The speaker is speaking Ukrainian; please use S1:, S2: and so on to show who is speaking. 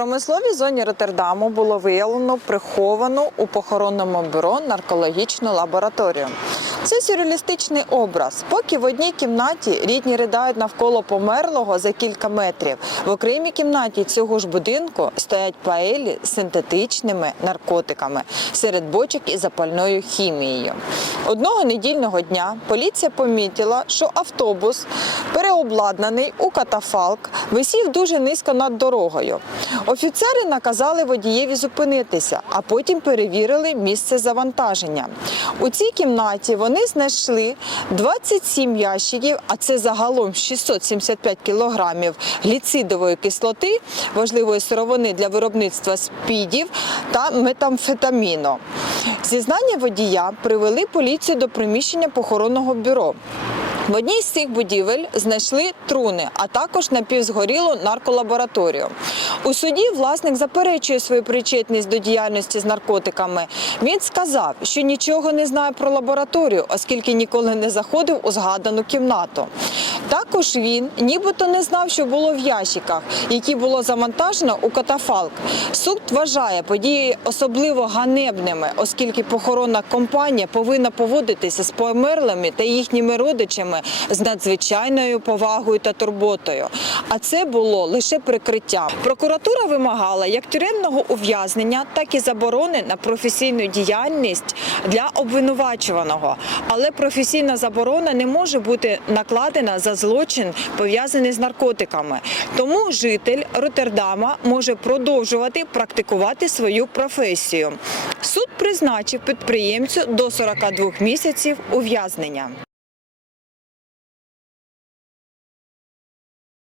S1: промисловій зоні Роттердаму було виявлено приховану у похоронному бюро наркологічну лабораторію. Це сюрреалістичний образ. Поки в одній кімнаті рідні ридають навколо померлого за кілька метрів, в окремій кімнаті цього ж будинку стоять паелі з синтетичними наркотиками серед бочок із запальною хімією. Одного недільного дня поліція помітила, що автобус, переобладнаний у катафалк, висів дуже низько над дорогою. Офіцери наказали водієві зупинитися, а потім перевірили місце завантаження. У цій кімнаті вони знайшли 27 ящиків, а це загалом 675 кілограмів гліцидової кислоти, важливої сировини для виробництва спідів та метамфетаміну. Зізнання водія привели поліцію до приміщення похоронного бюро. В одній з цих будівель знайшли труни, а також напівзгорілу нарколабораторію. У суді власник заперечує свою причетність до діяльності з наркотиками. Він сказав, що нічого не знає про лабораторію, оскільки ніколи не заходив у згадану кімнату. Також він нібито не знав, що було в ящиках, які було завантажено у катафалк. Суд вважає події особливо ганебними, оскільки похоронна компанія повинна поводитися з померлими та їхніми родичами з надзвичайною повагою та турботою. А це було лише прикриття. Прокуратура вимагала як тюремного ув'язнення, так і заборони на професійну діяльність для обвинувачуваного. Але професійна заборона не може бути накладена за злочин, пов'язаний з наркотиками. Тому житель Роттердама може продовжувати практикувати свою професію. Суд призначив підприємцю до 42 місяців ув'язнення.